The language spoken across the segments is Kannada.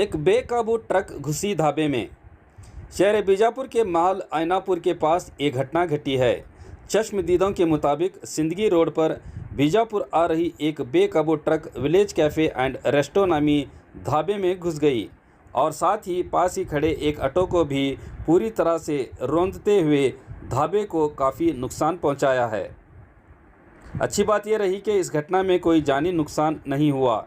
एक बेकाबू ट्रक घुसी ढाबे में। शहर बीजापुर के माल आयनापुर के पास ये घटना घटी है। चश्मदीदों के मुताबिक सिंदगी रोड पर बीजापुर आ रही एक बेकाबू truck village cafe and resto नामी ढाबे में घुस गई और साथ ही पास ही खड़े एक ऑटो को भी पूरी तरह से रौंदते हुए ढाबे को काफ़ी नुकसान पहुंचाया है। अच्छी बात यह रही कि इस घटना में कोई जानी नुकसान नहीं हुआ।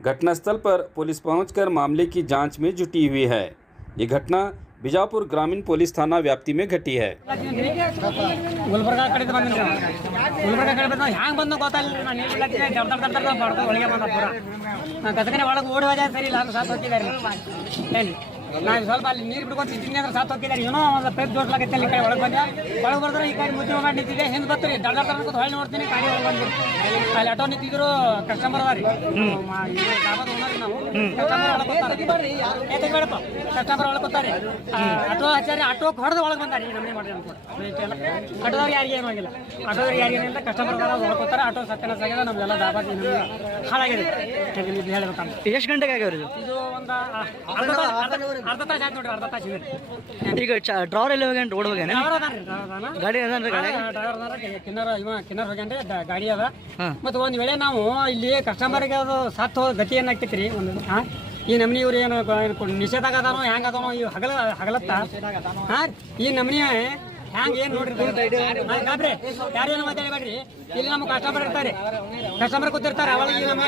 घटनास्थल पर पुलिस पहुंचकर मामले की जांच में जुटी हुई है। ये घटना बीजापुर ग्रामीण पुलिस थाना व्याप्ति में घटी है। ಗುಲ್ಬರ್ಗ ಕಡೆದು ಬಂದಿನಿ ಗುಲ್ಬರ್ಗ ಕಡೆ ಬಂದ ಹ್ಯಾಂಗ ಬಂದ ಗೊತ್ತಾಗಿಲ್ಲ ನಾನು ನೀರು ಬಿಡಕ್ಕೆ ದರ್ದರ್ ಮಾಡ್ಕೊಂಡು ಒಳಗೆ ಬಂದ ಪೂರ ನಾನು ಗದಗನೆ ಒಳಗೆ ಓಡಿ ಹೋದ ಸರಿ ಇಲ್ಲ ಸಾತ್ ಹೋಗಿದ್ದಾರೆ ಹೇಳಿ ನಾನು ಸ್ವಲ್ಪ ಅಲ್ಲಿ ನೀರು ಬಿಡ್ಕೊಂಡು ಇದ್ದೀನಿ ಅಂದ್ರೆ ಸಾತ್ ಹೋಗಿದ್ದಾರೆ ಏನೋ ಒಂದು ಪೈಪ್ ಜೋಡ್ಲಾಗತ್ತೆ ಅಲ್ಲಿ ಕಡೆ ಒಳಗೆ ಬಂದೆ ಒಳಗೆ ಬರ್ತಾರೆ ಈ ಕಡೆ ಮುದ್ದೆ ಮಾಡಿ ನಿಂತಿದೆ ಹಿಂದೆ ಬರ್ತೀರಿ ದರ್ದರ್ ಅನ್ಕೊಂಡು ಹೊಳ್ಳಿ ನೋಡ್ತೀನಿ ಗಾಡಿ ಒಳಗೆ ಬಂದ್ಬಿಟ್ಟು ಅಲ್ಲಿ ಆಟೋ ನಿಂತಿದ್ರು ಕಸ್ಟಮರ್ ಅದಾರಿ ಡಾಬಾದ ಓನರ್ ನಾವು ಕಸ್ಟಮರ್ ಒಳಗೆ ಬರ್ತಾರೆ ಏಕೆ ಬೇಡಪ್ಪ ಕಸ್ಟಮರ್ ಒಳಗೆ ಬರ್ತಾರೆ ಆಟೋ ಹಚ್ಚಾರಿ ಆಟೋ ಹೊಡೆದು ಒಳಗೆ ಬಂದಾರಿ ನಮ್ಮನೆ ಮಾಡಿ ಅನ್ಕೊಂಡು ಆಟೋದವ್ರು ಯಾರಿಗೆ ಏನೂ ಆಗಿಲ್ಲ ಆಟೋದವ್ರು ಯಾರಿಗೆ ಏನಿಲ್ಲ ಕಸ್ಟಮರ್ ಹೊಡ್ಕೋತಾರೆ ಆಟೋ ಸತ್ಯನಾಶ ಆಗಿದೆ ನಮ್ದೆಲ್ಲ ಡಾಬಾ ಹಾಳಾಗಿದೆ ಹೇಳ್ಬೇಕಂತ ಎಷ್ಟು ಗಂಟೆಗೆ ಆಗ್ಯಾವ್ರಿ ಇದು ಒಂದು ಅರ್ಧ ತಾಸು ಆಯ್ತು ನೋಡ್ರಿ ಅರ್ಧ ತಾಸು ಇದೆ ಈಗ ಡ್ರೈವರ್ ಎಲ್ಲಿ ಹೋಗ್ಯಾನ ರೋಡ್ ಹೋಗ್ಯಾನ ಗಾಡಿ ಅದಾನ್ರಿ ಗಾಡಿ ಕಿನ್ನರ್ ಹೋಗ್ಯಾನ್ರಿ ಗಾಡಿ ಅದ ಮತ್ತು ಒಂದ್ ವೇಳೆ ನಾವು ಇಲ್ಲಿ ಕಸ್ಟಮರ್ಗೆ ಅದು ಸತ್ತು ಗತಿ ಏನಾಗ್ತೈತ್ರಿ ಒಂದು ಈ ನಮ್ನಿ ಇವ್ರು ಏನು ನಿಷೇಧಾಗ ಅದಾನೋ ಹೆಂಗ ಅದಾನೋ ಇವ್ ಹಗಲತ್ತ ಈ ನಮ್ನಿ ಹ್ಯಾಂಗ ಏನ್ ನೋಡ್ರಿ ಗಾಬ್ರಿ ಯಾರೇನು ಮಾತಾಡಬೇಡ್ರಿ ಇಲ್ಲಿ ನಮ್ಮ ಕಸ್ಟಮರ್ ಇರ್ತಾರೆ ಕಸ್ಟಮರ್ ಕೂತಿರ್ತಾರೆ ಅವಾಗ ಈಗ ನಮ್ಮ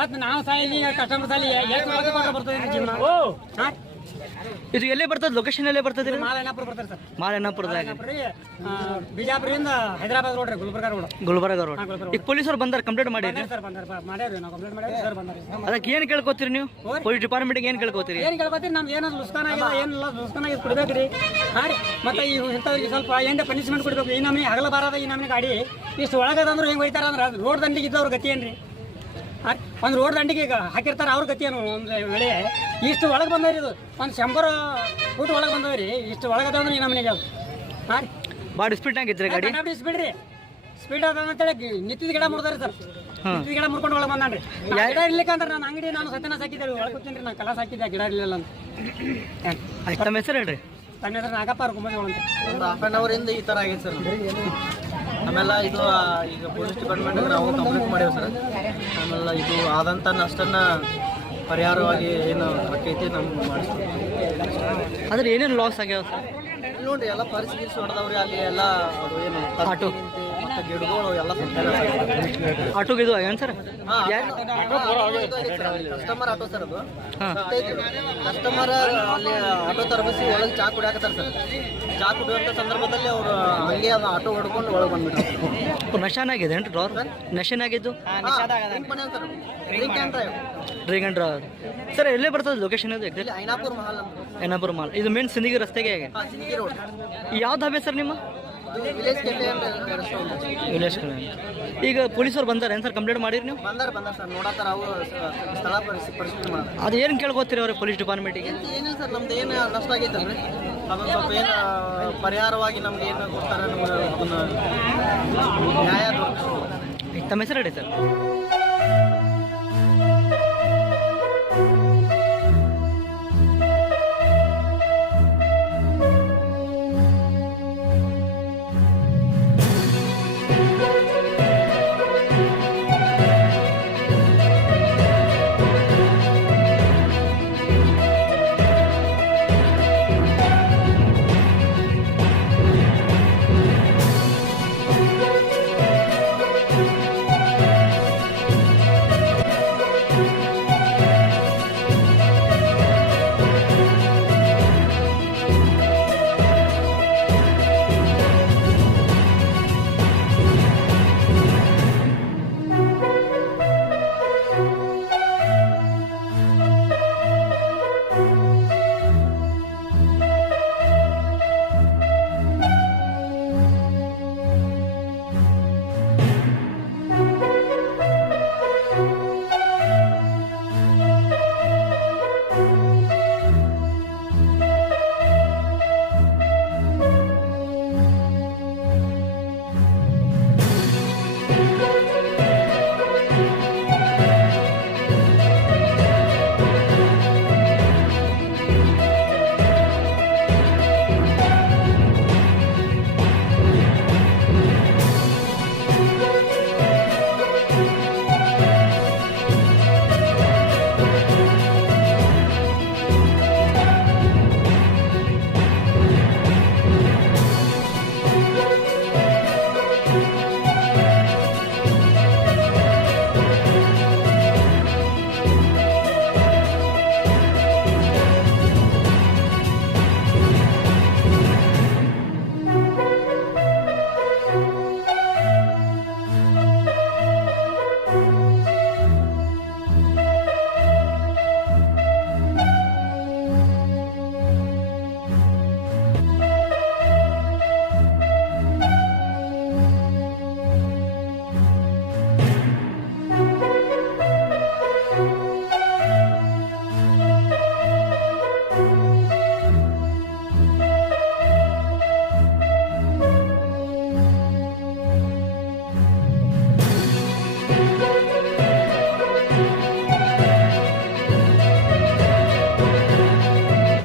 ಸತ್ ನಾವು ಸಾಲಿ ಕಸ್ಟಮರ್ ಸಾಲಿ ಎಷ್ಟು ಬರ್ತದೆ ಜೀವನ ಇದು ಎಲ್ಲಿ ಬರ್ತದೆ ಲೊಕೇಶನ್ ಎಲ್ಲಿ ಬರ್ತದೆ ಮಾಲೈನಾಪುರ ಬರ್ತಾರೆ ಸರ್ ಮಾಲೈನಾಪುರದಾಗ ಬಿಜಾಪುರದಿಂದ ಹೈದರಾಬಾದ್ ರೋಡ್ ರೀ ಗುಲ್ಬರ್ಗ ರೋಡ್ ಈಗ ಪೊಲೀಸರು ಬಂದಾರ ಕಂಪ್ಲೇಂಟ್ ಮಾಡಿ ಸರ್ ಮಾಡ್ಯಾರ ನಾವು ಕಂಪ್ಲೇಂಟ್ ಮಾಡಿ ಸರ್ ಬಂದಾರಿ ಅದಕ್ಕೆ ಏನ್ ಕೇಳ್ಕೊತೀರಿ ನೀವು ಪೊಲೀಸ್ ಡಿಪಾರ್ಟ್ಮೆಂಟ್ಗೆ ಏನ್ ಕೇಳ್ಕೊತೀರಿ ಏನ್ ಕೇಳ್ಕೊತೀರಿ ನಮ್ದು ಏನಾದ್ರು ಲುಸ್ಕಾನ್ ಆಗಿಲ್ಲ ಏನಿಲ್ಲ ಲುಸ್ಕಾನ್ ಆಗಿ ಕೊಡ್ಬೇಕ್ರಿ ಹಾಂ ಮತ್ತೆ ಈ ಇಂಥವ್ರಿಗೆ ಸ್ವಲ್ಪ ಏನ್ ಪನಿಷ್ಮೆಂಟ್ ಕೊಡ್ಬೇಕು ಈ ನಮ್ನಿ ಹಗಲ ಬಾರದ ಈ ನಮ್ನಿ ಗಾಡಿ ಇಷ್ಟು ಒಳಗದಂದ್ರೆ ಹೆಂಗೆ ಹೋಯ್ತಾರ ಅಂದ್ರೆ ರೋಡ್ ದಂಡಿಗೆ ಇದ್ದವ್ರ ಗತಿ ಏನ್ರಿ ಒಂದು ರೋಡ್ ದಂಡಿಗೆ ಹಾಕಿರ್ತಾರೆ ಅವ್ರ ಗತಿ ಏನು ಒಂದು ವೇಳೆ ಇಷ್ಟು ಒಳಗೆ ಬಂದವ್ರಿ ಇದು ಒಂದು 100 ಫೂಟ್ ಒಳಗೆ ಬಂದವ್ರಿ ಇಷ್ಟು ಒಳಗದಂದ್ರೆ ಈ ನಮ್ಮನೆಗೆ ಅದು ಹಾಂ ಭಾಳ ಸ್ಪೀಡ್ನಾಗ ಇದ್ರಿ ಗಾಡಿ ಸ್ಪೀಡ್ ರೀ ಸ್ಪೀಡ್ ಅದ ಅಂತೇಳಿ ನಿಂತಿದ ಗಿಡ ಮುರಿದಾರೆ ಸರ್ ನಿಂತಿದ ಗಿಡ ಮುರ್ಕೊಂಡು ಒಳಗೆ ಬಂದಾನ್ರಿ ಗಿಡ ಇರ್ಲಿಕ್ಕಂದ್ರೆ ನಾನು ಅಂಗಡಿ ನಾನು ಸತ್ಯನಾಶ ಹಾಕಿದ್ದೆ ಒಳಗೆ ಕೂತೀನಿ ನಾನು ಕಲಾಸ ಹಾಕಿದ್ದೆ ಗಿಡ ಇರಲಿಲ್ಲ ಅಂತ ನಮ್ಮ ಹೆಸರು ಹೇಳ್ರಿ ತನ್ನ ಹೆಸರು ನಾಗಪ್ಪ ಅವ್ರ ಕುಂಬದಿ ಅಂತ ಒಂದು ಹಾಫ್ ಆನ್ ಅವರಿಂದ ಈ ಥರ ಆಗೈತೆ ಸರ್ ಆಮೇಲೆ ಇದು ಈಗ ಪೊಲೀಸ್ ಡಿಪಾರ್ಟ್ಮೆಂಟ್ಗೆ ನಾವು ಕಂಪ್ಲೇಂಟ್ ಮಾಡೇವೆ ಸರ್ ಆಮೇಲೆ ಇದು ಆದಂಥ ನಷ್ಟನ್ನ ಪರಿಹಾರವಾಗಿ ಏನು ಆಕೈತಿ ನಮ್ಗೆ ಮಾಡಿಸ್ತೀವಿ ಆದ್ರೆ ಏನೇನು ಲಾಸ್ ಆಗ್ಯಾವ ಸರ್ ನೋಡ್ರಿ ಎಲ್ಲ ಪರಿಸ್ಥಿತಿ ಹೊಡೆದವ್ರಿ ಅಲ್ಲಿ ಎಲ್ಲ ಅದು ಏನು ಆಟೋ ಮತ್ತು ಗಿಡಗಳು ಎಲ್ಲ ಆಟೋಗೆ ಇದು ಆಗ್ಯಾನ ಸರ್ ಕಸ್ಟಮರ್ ಆಟೋ ಸರ್ ಅದು ಕಸ್ಟಮರ್ ಅಲ್ಲಿ ಆಟೋ ತರಬಿಸಿ ಒಳಗೆ ಚಾ ಕುಡಿಯಾಕತ್ತಾರ ಸರ್ ಚಾ ಕುಡಿಯುವಂಥ ಸಂದರ್ಭದಲ್ಲಿ ಅವರು ಹಂಗೆ ಅದು ಆಟೋ ಹೊಡ್ಕೊಂಡು ಒಳಗೆ ಬಂದ್ಬಿಟ್ಟು ನಶಾನಾಗಿದೆ ಏನ್ರಿ ಡ್ರೈವರ್ ನಶೆನಾಗಿದ್ದು ಡ್ರಿಂಕ್ ಆ್ಯಂಡ್ ಡ್ರೈವರ್ ಸರ್ ಎಲ್ಲೇ ಬರ್ತದೆ ಲೊಕೇಶನ್ ಇದು ಎಕ್ಸಾಕ್ಟ್ ಐನಾಪುರ ಮಹಲ್ ಅಂತ ಐನಾಪುರ ಮಾಲ್ ಇದು ಮೇನ್ ಸಿಂದಗಿ ರಸ್ತೆಗೆ ಸಿಂದಗಿ ರೋಡ್ ಯಾವ ಧಾಬೆ ಸರ್ ನಿಮ್ಮ ವಿಲೇಜ್ ಕೆಫೆ ಅಂತ ರೆಸ್ಟೋರೆಂಟ್ ವಿಲೇಜ್ ಈಗ ಪೊಲೀಸರು ಬಂದಾರೆ ಏನು ಸರ್ ಕಂಪ್ಲೇಂಟ್ ಮಾಡಿರಿ ನೀವು ಬಂದಾರ ಸರ್ ನೋಡತ್ತಾರ ಅವು ಸ್ಥಳ ಪರಿಸ್ಥಿತಿ ಮಾಡ್ತಾರೆ ಅದು ಏನು ಕೇಳ್ಕೊತೀರಿ ಅವ್ರಿಗೆ ಪೊಲೀಸ್ ಡಿಪಾರ್ಟ್ಮೆಂಟಿಗೆ ಏನಿಲ್ಲ ಸರ್ ನಮ್ದು ಏನು ನಷ್ಟ ಆಗೈತಲ್ರಿ ಅದೊಂದು ಸ್ವಲ್ಪ ಏನು ಪರಿಹಾರವಾಗಿ ನಮ್ಗೆ ಏನು ಕೊಡ್ತಾರೆ ನಮ್ಗೆ ಅದನ್ನು ನ್ಯಾಯ ತಮ್ಮ ಹೆಸರು ಹೇಳಿ ಸರ್